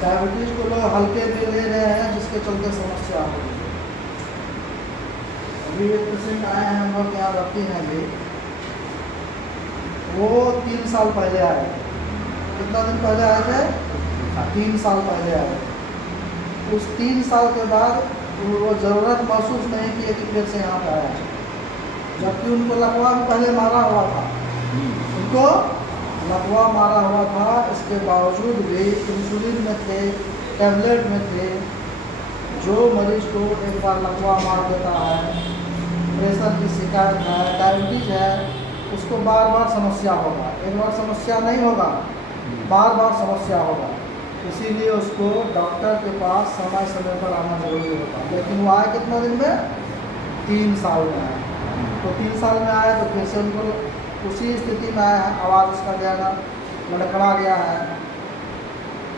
Diabetes को लोग हल्के में ले रहे हैं, जिसके चलते समस्या हो रही है। अभी एक पेशेंट आए हैं हम लोग यहाँ रखते हैं अभी, वो 3 साल पहले आए थे। कितना दिन पहले आए थे? 3 साल पहले आए। उस 3 साल के बाद वो ज़रूरत महसूस नहीं किए कि फिर से यहाँ पे आया है, जबकि उनको लकवा भी पहले मारा हुआ था। उनको लकवा मारा हुआ था, इसके बावजूद भी इंसुलिन में थे, टैबलेट में थे। जो मरीज को एक बार लकवा मार देता है, प्रेशर की शिकायत है, डायबिटीज है, उसको बार बार समस्या होगा। एक बार समस्या नहीं होगा, बार बार समस्या होगा। इसीलिए उसको डॉक्टर के पास समय समय पर आना जरूरी होता है। लेकिन वो आए कितने दिन में? 3 साल में आए। तो 3 साल में आए तो फिर से उनको उसी स्थिति में आया है, आवाज़ उसका गया ना, लड़खड़ा गया है।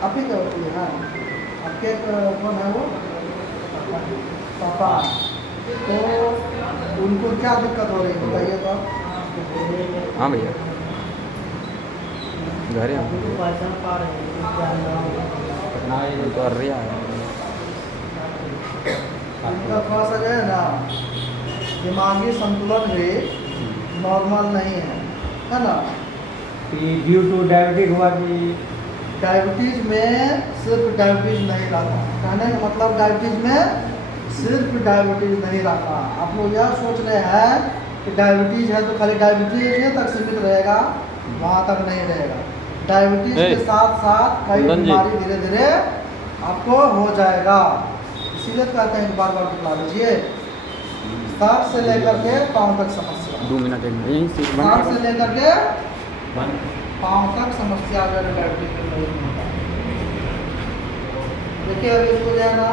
आप ही क्या होती है? आपके कौन है वो? पापा। तो उनको क्या दिक्कत हो रही है बताइए तो। हाँ भैया, घर है तो कर रही है। इनका थोड़ा सा जो है ना, दिमागी संतुलन भी नॉर्मल नहीं है ना। ड्यू टू डायबिटीज हुआ कि डायबिटीज में सिर्फ डायबिटीज नहीं रहता। कहने का मतलब डायबिटीज में सिर्फ डायबिटीज नहीं रहता। आप लोग यह सोच रहे हैं कि डायबिटीज है तो खाली डायबिटीज तक सीमित रहेगा, वहाँ तक नहीं रहेगा। डायबिटीज के साथ साथ कई बीमारी धीरे धीरे आपको हो जाएगा। इसीलिए कहते हैं बार बार दिखला लीजिए। सर से लेकर के पाँव तक समस्या, 2 मिनट यहीं से सर से लेकर के पाँव तक समस्या अगर डायबिटीज के मरीज में होता है। देखिए अभी इसको जो है ना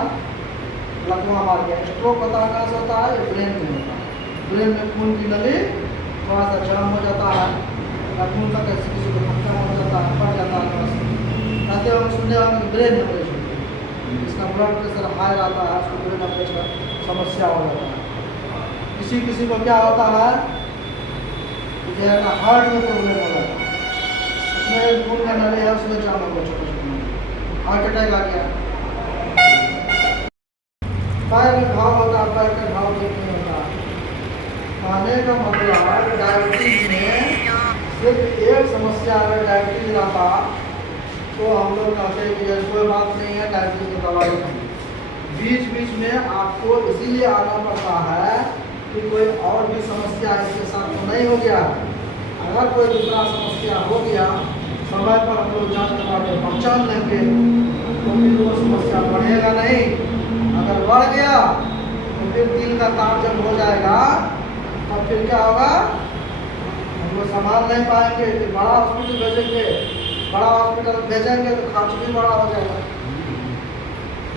लकवा मार गया। स्ट्रोक पता कहाँ से होता है? ब्रेन में होता है। ब्रेन में खून की नली थोड़ा सा जाम हो जाता है, या खून का कैसे किसी को खत्म हो जाता है, फट जाता है थोड़ा सा। कहते हो सुनने वाले ब्रेन ऑपरेशन, इसका ब्लड प्रेशर हाई रहता है, उसको ब्रेन ऑपरेशन समस्या हो जाता है। किसी किसी को क्या होता है जो है ना हार्ट में प्रॉब्लम हो जाता है, उसमें खून का नली है, उसमें जाम हो गया, छोटा छोटा हार्ट अटैक आ गया। पैर में घाव होता है, पैर का घाव ठीक नहीं होता। कहने का मतलब डायबिटीज में सिर्फ एक समस्या अगर डायबिटीज रहता तो हम लोग कहते हैं कि कोई बात नहीं है, डायबिटीज की दवाई नहीं। बीच बीच में आपको इसीलिए आना पड़ता है कि कोई और भी समस्या इसके साथ तो नहीं हो गया। अगर कोई दूसरा समस्या हो गया, समय पर हम लोग जाँच करवा के पहचान लेंगे तो फिर वो समस्या बढ़ेगा नहीं। अगर बढ़ गया तो फिर दिल का तार जब हो जाएगा तब फिर क्या होगा? हम लोग संभाल नहीं पाएंगे। कि बड़ा हॉस्पिटल भेजेंगे, बड़ा हॉस्पिटल भेजेंगे तो खर्च भी बड़ा हो जाएगा।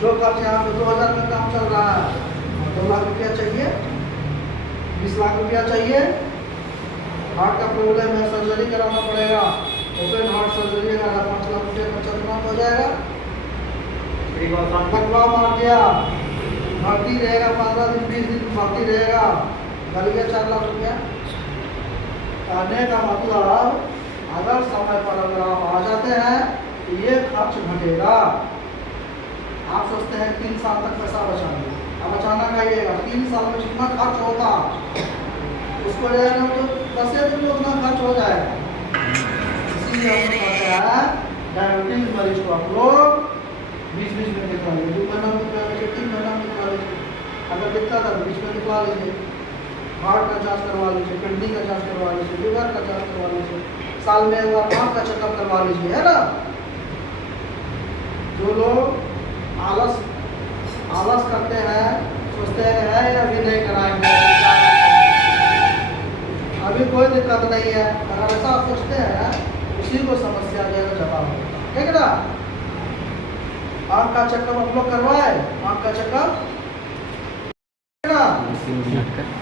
जो खर्च यहाँ पे 2000 में काम चल रहा है, 2 लाख रुपया चाहिए, 20 लाख रुपया चाहिए। हार्ट का प्रॉब्लम है, सर्जरी कराना पड़ेगा, ओपन हार्ट सर्जरी अगर 5 लाख रुपये खर्चा तुरंत हो जाएगा। लकवा मार दिया, भर्ती रहेगा 15 दिन 20 दिन भर्ती रहेगा, भर गया 4 लाख रुपया। कहने का मतलब अगर समय पर अगर आप आ जाते हैं तो ये खर्च घटेगा। आप सोचते हैं 3 साल तक पैसा बचाएंगे, अब अचानक आइएगा 3 साल में जितना खर्च होता उसको जो है ना तो 10 दिन में उतना खर्च हो जाएगा। इसीलिए हम कहते हैं डायबिटीज मरीज को आप लोग बीच बीच में दिखला लीजिए। 2 महीना में दिखला लीजिए, 3 महीना में दिखला लीजिए। अगर दिक्कत है तो बीच में दिखला लीजिए। हार्ट का जांच करवा लीजिए, किडनी का जांच करवा लीजिए, लीवर का जांच करवा लीजिए, साल में एक बार आँख का चेकअप करवा लीजिए, है ना। जो लोग आलस करते हैं, सोचते हैं है अभी नहीं कराएंगे, अभी कोई दिक्कत नहीं है, अगर ऐसा सोचते हैं उसी को समस्या जो है जवाब होगा, ठीक है ना। आँख का चेकअप आप लोग करवाए, आँख का चेकअप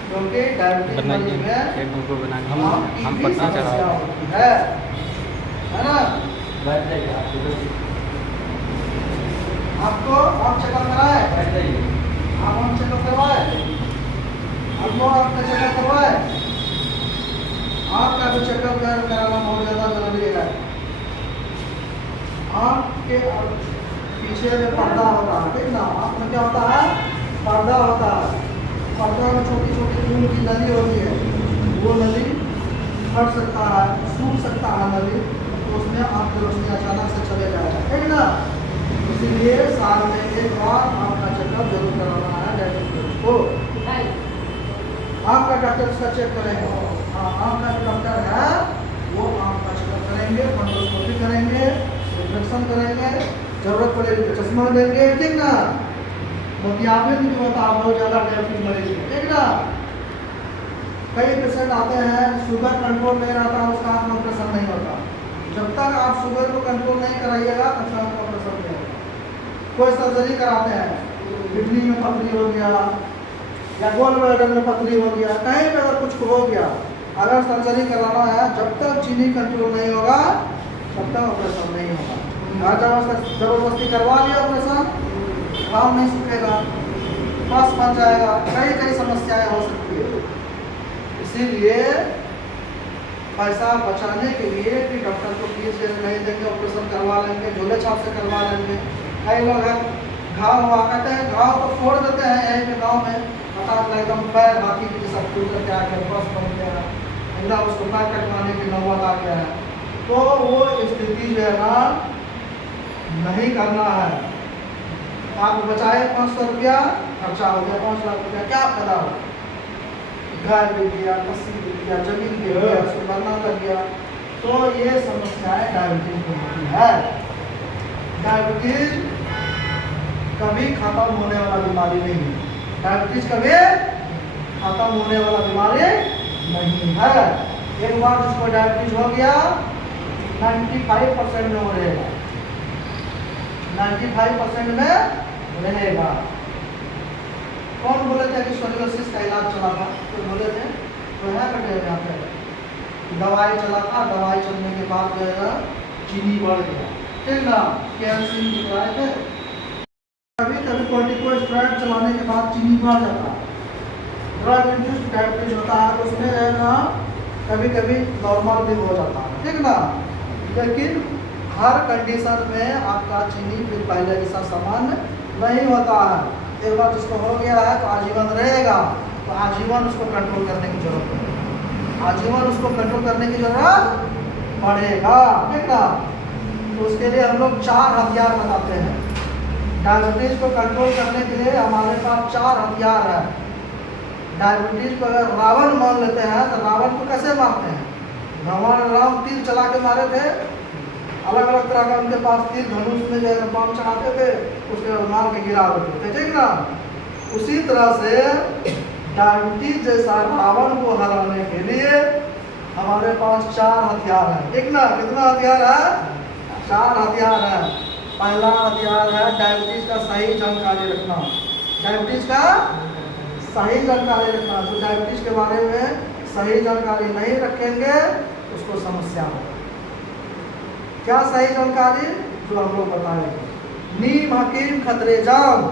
क्योंकि डायबिटीज मरीज में हम पटना चला है ना। आपको आँख चेकअप कराए, आप आँख चेकअप करवाए, आपको आँख का चेकअप करवाए। आँख का भी चेकअप कराना बहुत ज़्यादा जरूरी है। आँख के पीछे में पर्दा होता है, ठीक ना, आँख में क्या होता है, पर्दा होता है। पर्दा में छोटी छोटी खून की नली होती है, वो नली फट सकता है, सूख सकता है नली, तो उसमें आँख की रोशनी अचानक से चले जाएगा, ठीक ना। इसीलिए साल में एक बार आँख का चेकअप जरूर कराना है डायबिटीज को। आँख का डॉक्टर उसका चेक करेंगे, हाँ आँख का जो डॉक्टर है वो आँख का चेकअप करेंगे, फंडोस्कोपी करेंगे, इंजेक्शन करेंगे, जरूरत पड़ेगी तो चश्मा देंगे, ठीक ना। मोतियाबिंद भी होता है बहुत ज़्यादा डायबिटीज मरीज में, ठीक ना। कई पेशेंट आते हैं शुगर कंट्रोल नहीं रहता, उसका आँख में ऑपरेशन नहीं होता। जब तक आप शुगर को कंट्रोल नहीं कराइएगा तब तक आपका ऑपरेशन नहीं होगा। कोई सर्जरी कराते हैं, किडनी में पथरी हो गया या गोल ब्लैडर में पथरी हो गया, कहीं पर अगर कुछ हो गया, अगर सर्जरी कराना है, जब तक चीनी कंट्रोल नहीं होगा तब तक ऑपरेशन नहीं होगा। जबरदस्ती करवा लिया ऑपरेशन, घाव नहीं सूखेगा, पस बन जाएगा, कई समस्याएं हो सकती है। इसीलिए पैसा बचाने के लिए कि डॉक्टर को फीस नहीं देंगे, ऑपरेशन करवा लेंगे, झोले छाप से करवा लेंगे। कई लोग हैं घाव हुआ कहते हैं घाव को फोड़ देते हैं, यहीं पे गाँव में पता चला एकदम पैर हाथी की जैसा टूट करके आ गया, बस बन गया, एकदम उसको पैर कटवाने की नौबत आ गया है। तो वो स्थिति जो है ना नहीं करना है। आप बचाए 500 रुपया, खर्चा हो गया 5 लाख रुपया, क्या फायदा हो? घर बिक गया, कस्सी बिक गया, जमीन बिक गया, उसको मरना कर गया। तो ये समस्याएं डायबिटीज को होती है। डायबिटीज कभी खत्म होने वाला बीमारी नहीं है, डायबिटीज कभी खत्म होने वाला बीमारी नहीं है। एक बार जिसको डायबिटीज हो गया 95% में वो रहेगा, 95% में रहेगा। कौन बोले थे कि सोलियोसिस का इलाज चला था? तो बोले थे तो है कटे यहाँ पे दवाई चला था, दवाई चलने के बाद जो है चीनी बढ़ गया, ठीक ना, कैल्शियम दिखलाए थे। कभी कभी कॉर्टिकोस्टेरॉइड चलाने के बाद चीनी बढ़ जाता है, ड्रग इंड्यूस्ड डायबिटीज होता है, तो उसमें है ना कभी कभी नॉर्मल भी हो जाता है, ठीक ना। लेकिन हर कंडीशन में आपका चीनी फिर पहले जैसा सामान्य नहीं होता है। एक बार जिसको हो गया है तो आजीवन रहेगा, तो आजीवन उसको कंट्रोल करने की जरूरत है, आजीवन उसको कंट्रोल करने की जरूरत पड़ेगा, ठीक ना। तो उसके लिए हम लोग 4 हथियार बताते हैं। डायबिटीज को कंट्रोल करने के लिए हमारे पास 4 हथियार है। डायबिटीज को अगर रावण मान लेते हैं तो रावण को कैसे मारते हैं? भगवान राम तीर चला के मारे थे, अलग अलग तरह का उनके पास तीर धनुष में जो है बम चढ़ाते थे, उसके मार के गिरा देते थे, ठीक ना। उसी तरह से डायबिटीज जैसा रावण को हराने के लिए हमारे पास 4 हथियार है, ठीक ना। कितना हथियार है? 4 हथियार है। पहला हथियार है डायबिटीज का सही जानकारी रखना, डायबिटीज का सही जानकारी रखना। तो डायबिटीज के बारे में सही जानकारी नहीं रखेंगे उसको समस्या होगी। क्या सही जानकारी? जो हम लोग बताएंगे। नीम हकीम खतरे जाम,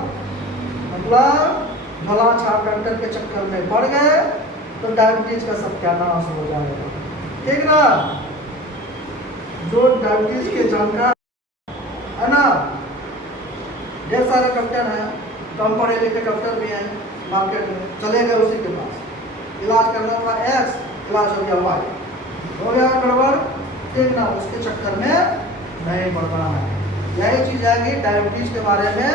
मतलब भला छाप डॉक्टर के चक्कर में पड़ गए तो डायबिटीज का सत्यानाश हो जाएगा, ठीक ना। जो डायबिटीज के जानकार है ना, ढेर सारे डॉक्टर हैं, कम पढ़े लिखे डॉक्टर भी हैं मार्केट में, चले गए उसी के पास, इलाज करना था एक्स, इलाज हो गया वाई, हो गया गड़बड़, ठीक ना। उसके चक्कर में नहीं पड़ना है। यही चीज़ है कि डायबिटीज के बारे में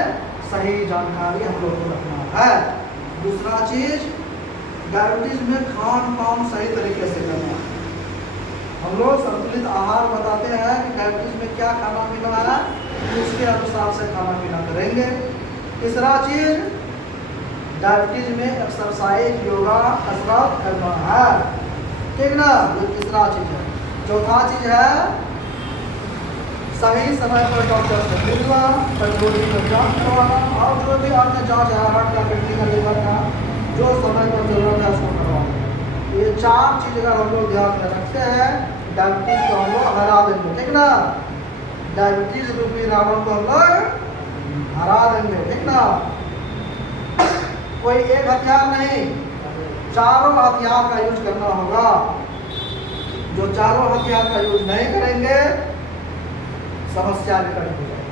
सही जानकारी हम लोग को रखना है। दूसरा चीज़, डायबिटीज में खान पान सही तरीके से करना है। हम लोग संतुलित आहार बताते हैं कि डायबिटीज में क्या खाना पीना है, उसके अनुसार से खाना पीना करेंगे। तीसरा चीज़, डायबिटीज में एक्सरसाइज, योगा, कसरत करना है, ठीक ना। ये तीसरा चीज़ है। चौथा चीज़ है सही समय पर डॉक्टर से मिलना, पेट्रोलिंग का जाँच करवाना, और जो भी अन्य जाँच है हार्ट का, किडनी का, लीवर का, जो समय पर जरूरत है उसको करवाना। ये 4 चीज़ अगर हम लोग ध्यान में रखते हैं, डायबिटीज को हम लोग हरा देंगे, ठीक ना। डायबिटीज रूपी रावण को हम लोग हरा देंगे, ठीक ना। कोई एक हथियार नहीं, चारों हथियार का यूज करना होगा। जो चारों हथियार का यूज नहीं करेंगे समस्या निकट हो जाएगी।